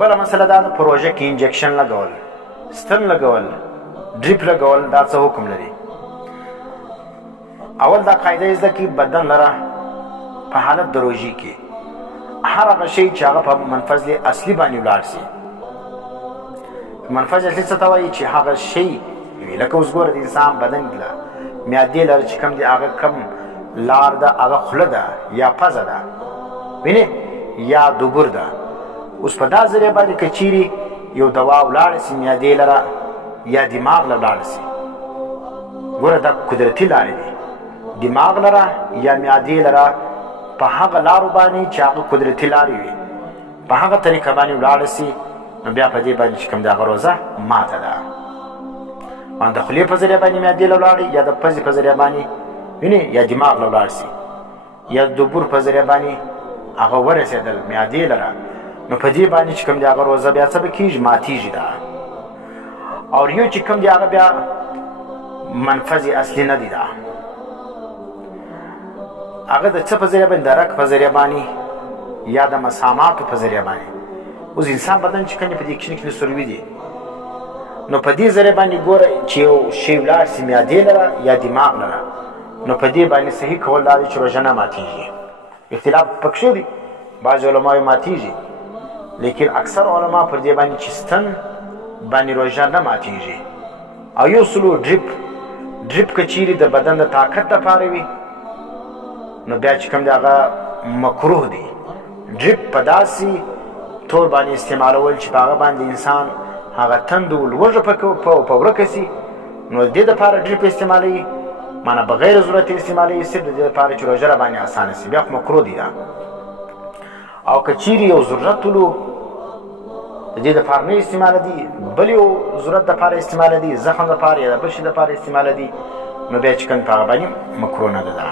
بله مسله دا د پروژه کې انجکشن لګول، ستن لګول، ډریپ لګول، دا څه حکم لري؟ اول دا قاعده زده کړي بدن لره په حالت د روژې کې هر هغه شی چې هغه په منفذ اصلي باندې ولاړ سي. منفذ اصلي څه ته وایي؟ چې هغه شی لکه اوس ګوره د انسان بدن له معدې لره چې کوم دی هغه کم لار ده، هغه خوله ده یا پزه ده، وینې، یا دوبر ده. اوس په دا ذریعه باندې که چیرې یو دوا ولاړه سي معدې لره یا دماغ له ولاړه سي، ګوره دا قدرتي لارې دي. دماغ لره یا معدې لره په هغه لارو باندې چې هغه قدرتي لارې وي، په هغه طریقه باندې ولاړه سي، نو بیا په دې باندې چې کوم د هغه روزه ماته ده. د خولې په ذریعه باندې معدې له ولاړې یا د پزې په ذریعه باندې وینې یا دماغ له ولاړ سي یا د دوبر په ذریعه باندې هغه ورسېدل معدې لره، نو په دې باندې چې کوم د هغه روزه بیا څه به کېږي؟ ماتېږي ده. او یو چې کوم د هغه بیا منفذ اصلي نه دی، ده هغه د څه په ذریعه باندې؟ د رګ په ذریعه باندې یا د مساماتو په ذریعه باندې. اوس انسان بدن چې کوم په دې کښې کې سروي دي، نو په دې ذریعه باندې ګوره چې یو شی ولاړ سي معدې لره یا دماغ لره، نو په دې باندې صحیح کول دا دی چې روژه نه ماتېږي. اختلاف پکښې دی، بعض علما یې ماتېږي، لیکن اکثر علما پر دې باندې چې ستن باندې روژه نه ماتېږي. او یو سلو ډریپ که چیرې د بدن د طاقت دپاره وي، نو بیا چې کوم دی هغه مکروه دی. ډریپ په داسې طور باندې استعمالول چې په هغه باندې انسان هغه تند و لوږه په ورکه سي، نو د دې دپاره ډریپ استعمالوي، معنی بغیر ضرورت استعمالوي، صرف د دې دپاره چې روژه راباندې اسانه سي، بیا خو مکروه دی ده. او که چیرې یو ضرورت ولو د دې دپاره نه استعماله دي، بل یو ضرورت دپاره استعماله دي، زخم دپاره یا د بل شي دپاره استعماله دي، نو بیا چې کوم په هغه باندې مکروه نه ده.